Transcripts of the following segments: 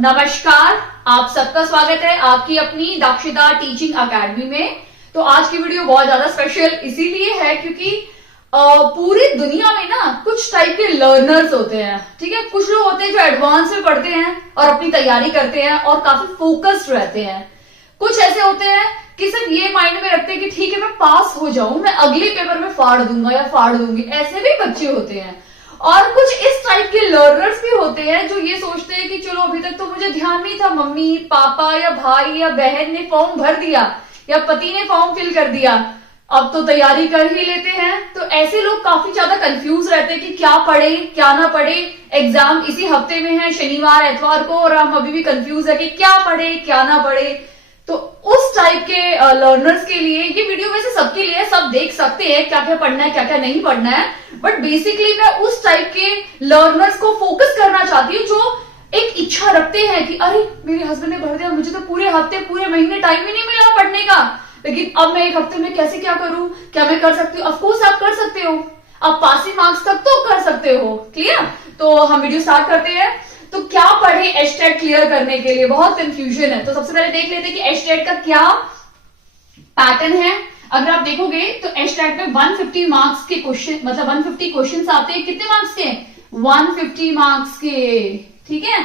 नमस्कार, आप सबका स्वागत है आपकी अपनी दाक्षिता टीचिंग अकेडमी में। तो आज की वीडियो बहुत ज्यादा स्पेशल इसीलिए है क्योंकि पूरी दुनिया में ना कुछ टाइप के लर्नर्स होते हैं। ठीक है, कुछ लोग होते हैं जो एडवांस में पढ़ते हैं और अपनी तैयारी करते हैं और काफी फोकस्ड रहते हैं। कुछ ऐसे होते हैं कि सिर्फ ये माइंड में रखते हैं कि ठीक है मैं पास हो जाऊं, मैं अगले पेपर में फाड़ दूंगा या फाड़ दूंगी। ऐसे भी बच्चे होते हैं। और कुछ इस टाइप के लर्नर्स भी होते हैं जो ये सोचते हैं कि चलो अभी तक तो मुझे ध्यान नहीं था, मम्मी पापा या भाई या बहन ने फॉर्म भर दिया या पति ने फॉर्म फिल कर दिया, अब तो तैयारी कर ही लेते हैं। तो ऐसे लोग काफी ज्यादा कंफ्यूज रहते हैं कि क्या पढ़े क्या ना पढ़े। एग्जाम इसी हफ्ते में है, शनिवार एतवार को, और हम अभी भी कंफ्यूज है कि क्या पढ़े क्या ना पढ़े। तो उस टाइप के लर्नर्स के लिए ये वीडियो वैसे सबके लिए, सब देख सकते हैं क्या क्या पढ़ना है क्या क्या नहीं पढ़ना है। बट बेसिकली मैं उस टाइप के लर्नर्स को फोकस करना चाहती हूँ जो एक इच्छा रखते हैं कि अरे मेरे हस्बैंड ने भर दिया, मुझे तो पूरे हफ्ते पूरे महीने टाइम ही नहीं मिला पढ़ने का, लेकिन अब मैं एक हफ्ते में कैसे क्या करूं, क्या मैं कर सकती हूँ। ऑफकोर्स आप कर सकते हो, आप पासिंग मार्क्स तक तो कर सकते हो। क्लियर? तो हम वीडियो स्टार्ट करते हैं। तो क्या पढ़े एचटेट क्लियर करने के लिए, बहुत कंफ्यूजन है। तो सबसे पहले देख लेते हैं कि एचटेट का क्या पैटर्न है। अगर आप देखोगे तो एचटेट में 150 मार्क्स के क्वेश्चन, मतलब 150 क्वेश्चंस आते हैं। कितने मार्क्स के? 150 मार्क्स के। ठीक है,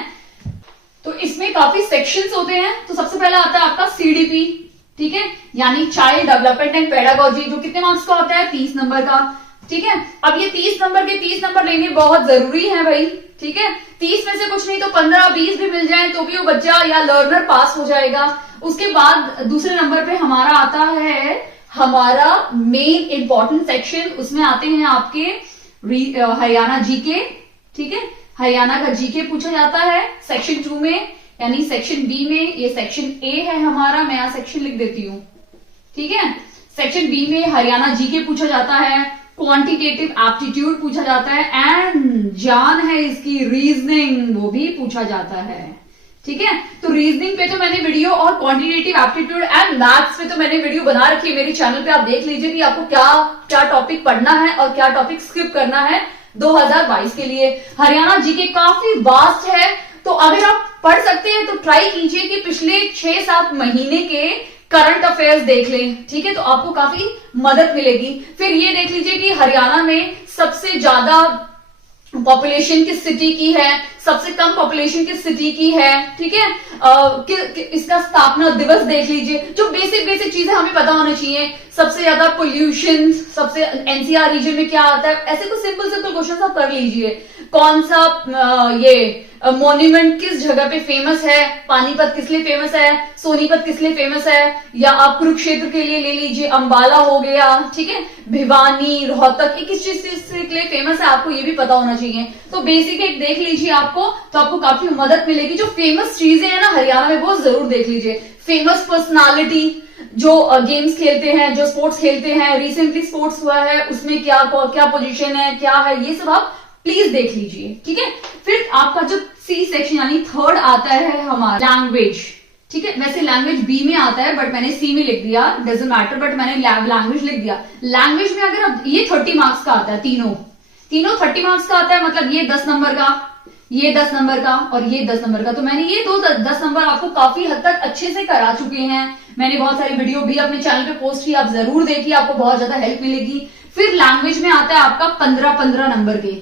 तो इसमें काफी सेक्शंस होते हैं। तो सबसे पहला आता है आपका सीडीपी, ठीक है, यानी चाइल्ड डेवलपमेंट एंड पेडागोजी, जो कितने मार्क्स का होता है? 30 नंबर का। ठीक है, अब ये 30 नंबर के 30 नंबर लेने बहुत जरूरी है भाई। ठीक है, 30 में से कुछ नहीं तो 15-20 भी मिल जाए तो भी वो बच्चा या लर्नर पास हो जाएगा। उसके बाद दूसरे नंबर पे हमारा आता है हमारा मेन इंपॉर्टेंट सेक्शन। उसमें आते हैं आपके हरियाणा जीके। ठीक है, हरियाणा का जीके पूछा जाता है सेक्शन 2 में, यानी सेक्शन बी में। ये सेक्शन ए है हमारा, मैं यहां सेक्शन लिख देती हूँ। ठीक है, सेक्शन बी में हरियाणा जीके पूछा जाता है, क्वांटिटेटिव एप्टीट्यूड पूछा जाता है, एंड जान है इसकी रीजनिंग, वो भी पूछा जाता है। ठीक है, तो रीजनिंग पे तो मैंने वीडियो, और क्वांटिटेटिव एप्टीट्यूड एंड मैथ्स पे तो मैंने वीडियो बना रखी है मेरे चैनल पे। आप देख लीजिए कि आपको क्या क्या टॉपिक पढ़ना है और क्या टॉपिक स्किप करना है 2022 के लिए। हरियाणा जीके काफी वास्ट है, तो अगर आप पढ़ सकते हैं तो ट्राई कीजिए कि पिछले 6-7 महीने के करंट अफेयर्स देख लें। ठीक है, तो आपको काफी मदद मिलेगी। फिर ये देख लीजिए कि हरियाणा में सबसे ज्यादा पॉपुलेशन किस सिटी की है, सबसे कम पॉपुलेशन किस सिटी की है। ठीक है, इसका स्थापना दिवस देख लीजिए। जो बेसिक चीजें हमें पता होना चाहिए। सबसे ज्यादा पोल्यूशन, सबसे एनसीआर रीजन में क्या आता है, ऐसे कुछ सिंपल क्वेश्चन आप कर लीजिए। कौन सा ये मॉन्यूमेंट किस जगह पे फेमस है, पानीपत किस लिए फेमस है, सोनीपत किस लिए फेमस है, या आप कुरुक्षेत्र के लिए ले लीजिए, अंबाला हो गया। ठीक है, भिवानी, रोहतक, ये किस चीज के लिए फेमस है आपको ये भी पता होना चाहिए। तो बेसिक एक देख लीजिए आपको, तो आपको काफी मदद मिलेगी। जो फेमस चीजें हैं ना हरियाणा में, वो जरूर देख लीजिए। फेमस पर्सनालिटी जो गेम्स खेलते हैं, जो स्पोर्ट्स खेलते हैं, रिसेंटली स्पोर्ट्स हुआ है उसमें क्या क्या पोजीशन है, क्या है, ये सब आप प्लीज देख लीजिए। ठीक है, फिर आपका जो सी सेक्शन यानी थर्ड आता है हमारा लैंग्वेज। ठीक है, वैसे लैंग्वेज बी में आता है बट मैंने सी में लिख दिया, डजंट मैटर, बट मैंने लैंग्वेज लिख दिया। लैंग्वेज में अगर आप, ये 30 मार्क्स का आता है, तीनों 30 मार्क्स का आता है। मतलब ये 10 नंबर का, ये 10 नंबर का और ये 10 नंबर का। तो मैंने ये 10 नंबर आपको काफी हद तक अच्छे से करा चुके हैं। मैंने बहुत सारी वीडियो भी अपने चैनल पे पोस्ट की, आप जरूर देखिए, आपको बहुत ज्यादा हेल्प मिलेगी। फिर लैंग्वेज में आता है आपका 15-15 नंबर के।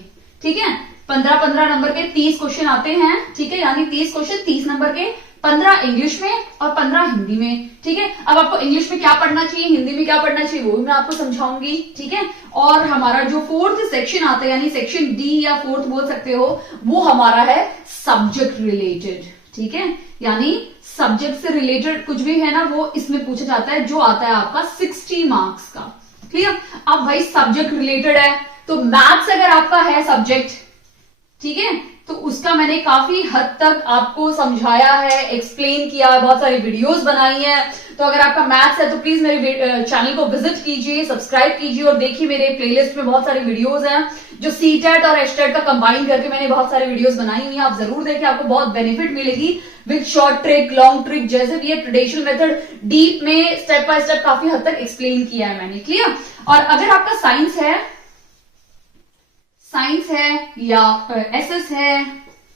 ठीक है, 15-15 नंबर के 30 क्वेश्चन आते हैं। ठीक है, यानी 30 क्वेश्चन 30 नंबर के, 15 इंग्लिश में और 15 हिंदी में। ठीक है, अब आपको इंग्लिश में क्या पढ़ना चाहिए, हिंदी में क्या पढ़ना चाहिए, वो भी मैं आपको समझाऊंगी। ठीक है, और हमारा जो फोर्थ सेक्शन आता है, यानी सेक्शन डी या फोर्थ बोल सकते हो, वो हमारा है सब्जेक्ट रिलेटेड। ठीक है, यानी सब्जेक्ट से रिलेटेड कुछ भी है ना, वो इसमें पूछा जाता है, जो आता है आपका 60 मार्क्स का। क्लियर? अब भाई सब्जेक्ट रिलेटेड है, तो मैथ्स अगर आपका है सब्जेक्ट, ठीक है, तो उसका मैंने काफी हद तक आपको समझाया है, एक्सप्लेन किया है, बहुत सारी वीडियोस बनाई हैं। तो अगर आपका मैथ्स है तो प्लीज मेरे चैनल को विजिट कीजिए, सब्सक्राइब कीजिए और देखिए मेरे प्लेलिस्ट में बहुत सारी वीडियोस हैं जो सीटेट और एचटेट का कंबाइन करके मैंने बहुत सारी वीडियोस बनाई हुई है। आप जरूर देखिए, आपको बहुत बेनिफिट मिलेगी with short trick, long trick, जैसे भी ये ट्रेडिशनल मेथड डीप में स्टेप बाय स्टेप काफी हद तक एक्सप्लेन किया है मैंने। क्लियर? और अगर आपका साइंस है या एसएस है,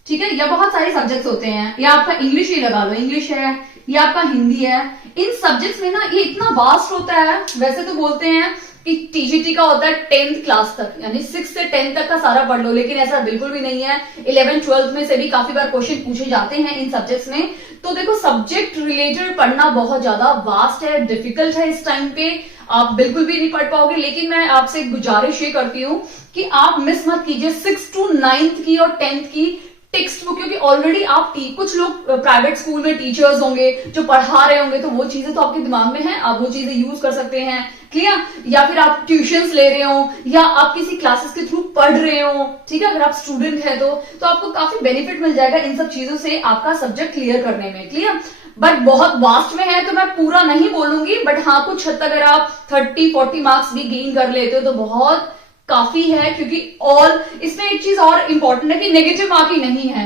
ठीक है, या बहुत सारे सब्जेक्ट्स होते हैं, या आपका इंग्लिश ही लगा लो, इंग्लिश है या आपका हिंदी है। इन सब्जेक्ट्स में ना ये इतना वास्ट होता है। वैसे तो बोलते हैं कि टीजीटी का होता है 10th क्लास तक, यानी 6 से 10 तक का सारा पढ़ लो, लेकिन ऐसा बिल्कुल भी नहीं है। 11th 12th में से भी काफी बार क्वेश्चन पूछे जाते हैं इन सब्जेक्ट्स में। तो देखो, सब्जेक्ट रिलेटेड पढ़ना बहुत ज्यादा वास्ट है, डिफिकल्ट है। इस टाइम पे आप बिल्कुल भी नहीं पढ़ पाओगे, लेकिन मैं आपसे गुजारिश ये करती हूँ कि आप मिस मत कीजिए 6 to 9th की और 10th की टेक्स्ट बुक, क्योंकि ऑलरेडी आप कुछ लोग प्राइवेट स्कूल में टीचर्स होंगे जो पढ़ा रहे होंगे, तो वो चीजें तो आपके दिमाग में हैं, आप वो चीजें यूज कर सकते हैं। क्लियर? या फिर आप ट्यूशंस ले रहे हो या आप किसी क्लासेस के थ्रू पढ़ रहे हो, ठीक है, अगर आप स्टूडेंट है तो आपको काफी बेनिफिट मिल जाएगा इन सब चीजों से आपका सब्जेक्ट क्लियर करने में। क्लियर? बट बहुत वास्ट में है तो मैं पूरा नहीं बोलूंगी, बट हाँ कुछ हद तक अगर आप 30-40 मार्क्स भी गेन कर लेते हो तो बहुत काफी है। क्योंकि ऑल इसमें एक चीज और इंपॉर्टेंट है कि नेगेटिव मार्किंग नहीं है,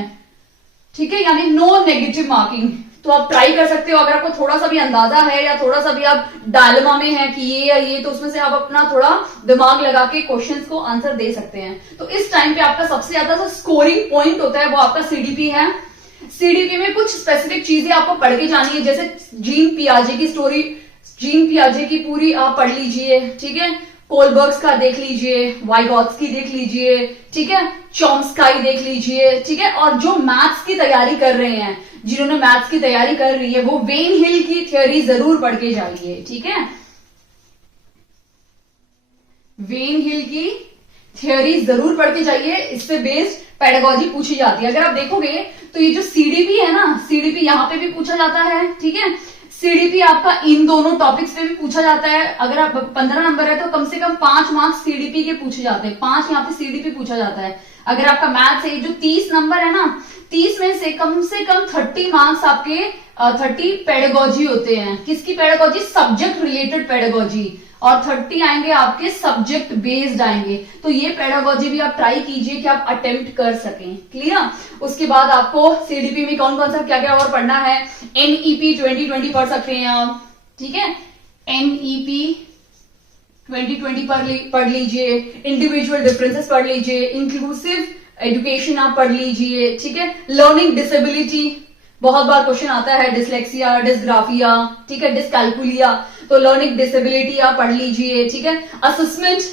ठीक है, यानी नो नेगेटिव मार्किंग। तो आप ट्राई कर सकते हो, अगर आपको थोड़ा सा भी अंदाजा है या थोड़ा सा भी आप डायलेमा में है कि ये या ये, तो उसमें से आप अपना थोड़ा दिमाग लगा के क्वेश्चंस को आंसर दे सकते हैं। तो इस टाइम पे आपका सबसे ज्यादा स्कोरिंग पॉइंट होता है वो आपका सीडीपी है। सीडीपी में कुछ स्पेसिफिक चीजें आपको पढ़ के जानी है, जैसे जीन पियाजे की स्टोरी, जीन पियाजे की पूरी आप पढ़ लीजिए, ठीक है, कोलबर्ग्स का देख लीजिए, वाइगॉत्स्की देख लीजिए, ठीक है, चॉम्स्काई देख लीजिए, ठीक है। और जो मैथ्स की तैयारी कर रहे हैं, जिन्होंने मैथ्स की तैयारी कर रही है, वो वेन हिल की थ्योरी जरूर पढ़ के जाइए, ठीक है। वेन हिल की थ्योरी जरूर पढ़ के जाइए, इससे बेस्ड पेडागोजी पूछी जाती है। अगर आप देखोगे तो ये जो सीडीपी है ना, सीडीपी यहां पे भी पूछा जाता है, ठीक है। सीडीपी आपका इन दोनों टॉपिक्स पे भी पूछा जाता है। अगर आप 15 नंबर है तो कम से कम 5 मार्क्स सीडीपी के पूछे जाते हैं, 5 यहाँ पे सीडीपी पूछा जाता है। अगर आपका मैथ्स है, जो 30 नंबर है ना, 30 में से कम 30 मार्क्स आपके 30 पेडागोजी होते हैं। किसकी पेडागोजी? Subject related pedagogy. और 30 आएंगे आपके सब्जेक्ट बेस्ड आएंगे। तो ये पेडागोजी भी आप ट्राई कीजिए कि आप अटेम्प्ट कर सकें। क्लियर? उसके बाद आपको सीडीपी में कौन कौन सा क्या क्या और पढ़ना है, एनईपी 2020 पढ़ सकते हैं आप, ठीक है, एनईपी 2020 पढ़ लीजिए, इंडिविजुअल डिफरेंसेस पढ़ लीजिए, इंक्लूसिव एजुकेशन आप पढ़ लीजिए, ठीक है, लर्निंग डिसेबिलिटी बहुत बार क्वेश्चन आता है, डिसलेक्सिया, डिसग्राफिया, ठीक है, डिसकैल्कुलिया, तो लर्निंग डिसेबिलिटी आप पढ़ लीजिए, ठीक है, असेसमेंट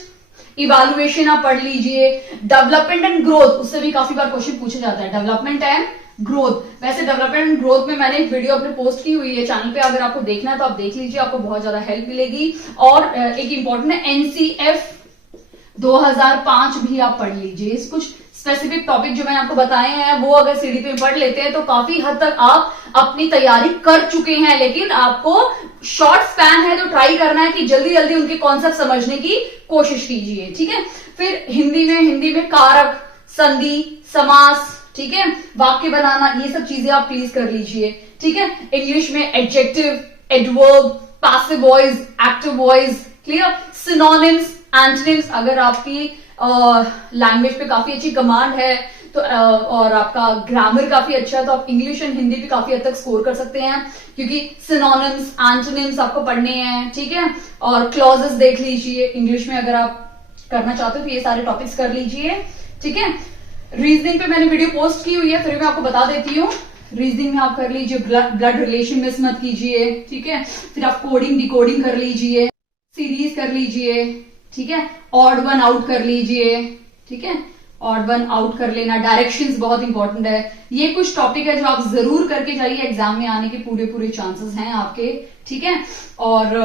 इवैल्यूएशन आप पढ़ लीजिए, डेवलपमेंट एंड ग्रोथ, उससे भी काफी बार क्वेश्चन पूछा जाता है, डेवलपमेंट एंड ग्रोथ। वैसे डेवलपमेंट एंड ग्रोथ में मैंने एक वीडियो अपने पोस्ट की हुई है चैनल पे, अगर आपको देखना है तो आप देख लीजिए, आपको बहुत ज्यादा हेल्प मिलेगी। और एक इंपॉर्टेंट है एनसीएफ 2005 भी आप पढ़ लीजिए। इस कुछ स्पेसिफिक टॉपिक जो मैंने आपको बताए हैं वो अगर सीडीपी में पढ़ लेते हैं तो काफी हद तक आप अपनी तैयारी कर चुके हैं। लेकिन आपको शॉर्ट स्पैन है तो ट्राई करना है कि जल्दी जल्दी उनके कॉन्सेप्ट समझने की कोशिश कीजिए, ठीक है। फिर हिंदी में कारक, संधि, समास, ठीक है, वाक्य बनाना, ये सब चीजें आप प्लीज कर लीजिए, ठीक है। इंग्लिश में adjective, adverb, passive voice, active voice, clear, synonyms, antonyms. अगर आपकी लैंग्वेज पे काफी अच्छी कमांड है तो और आपका ग्रामर काफी अच्छा है तो आप इंग्लिश एंड हिंदी भी काफी हद तक स्कोर कर सकते हैं, क्योंकि सिनोनिम्स, एंटोनिम्स आपको पढ़ने हैं, ठीक है। और क्लॉजेस देख लीजिए इंग्लिश में, अगर आप करना चाहते हो तो ये सारे टॉपिक्स कर लीजिए, ठीक है। रीजनिंग पे मैंने वीडियो पोस्ट की हुई है, फिर मैं आपको बता देती हूँ। रीजनिंग में आप कर लीजिए, ब्लड रिलेशन मिस मत कीजिए, ठीक है। फिर आप कोडिंग डिकोडिंग कर लीजिए, सीरीज कर लीजिए, ठीक है, ऑड वन आउट कर लीजिए, ठीक है, ऑड वन आउट कर लेना, डायरेक्शंस बहुत इंपॉर्टेंट है। ये कुछ टॉपिक है जो आप जरूर करके जाइए, एग्जाम में आने के पूरे चांसेस हैं आपके, ठीक है। और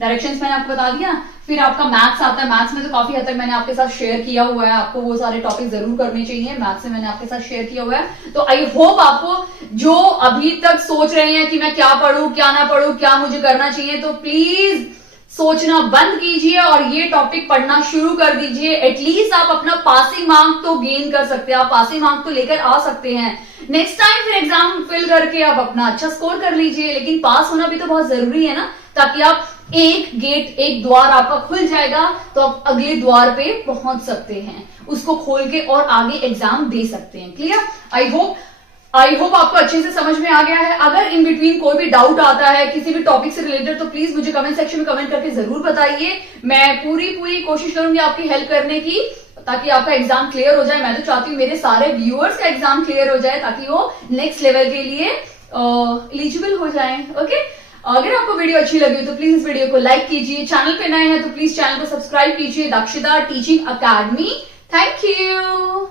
डायरेक्शंस मैंने आपको बता दिया। फिर आपका मैथ्स आता है, मैथ्स में तो काफी हद तक मैंने आपके साथ शेयर किया हुआ है, आपको वो सारे टॉपिक जरूर करने चाहिए, मैथ्स में मैंने आपके साथ शेयर किया हुआ है। तो आई होप आपको जो अभी तक सोच रहे हैं कि मैं क्या पढ़ूं क्या ना पढ़ूं, क्या मुझे करना चाहिए, तो प्लीज सोचना बंद कीजिए और ये टॉपिक पढ़ना शुरू कर दीजिए। एटलीस्ट आप अपना पासिंग मार्क तो गेन कर सकते हैं, आप पासिंग मार्क तो लेकर आ सकते हैं। नेक्स्ट टाइम फिर एग्जाम फिल करके आप अपना अच्छा स्कोर कर लीजिए, लेकिन पास होना भी तो बहुत जरूरी है ना, ताकि आप एक गेट, एक द्वार आपका खुल जाएगा तो आप अगले द्वार पे पहुंच सकते हैं, उसको खोल के और आगे एग्जाम दे सकते हैं। क्लियर? आई होप आपको अच्छे से समझ में आ गया है। अगर इन बिटवीन कोई भी डाउट आता है किसी भी टॉपिक से रिलेटेड तो प्लीज मुझे कमेंट सेक्शन में कमेंट करके जरूर बताइए। मैं पूरी कोशिश करूंगी आपकी हेल्प करने की। ताकि आपका एग्जाम क्लियर हो जाए। मैं तो चाहती हूँ मेरे सारे व्यूअर्स का एग्जाम क्लियर हो जाए ताकि वो नेक्स्ट लेवल के लिए एलिजिबल हो जाएं। ओके, अगर आपको वीडियो अच्छी लगी हो तो प्लीज इस वीडियो को लाइक कीजिए, चैनल पे नए हैं तो प्लीज चैनल को सब्सक्राइब कीजिए, दाक्षिदा टीचिंग अकेडमी। Thank you.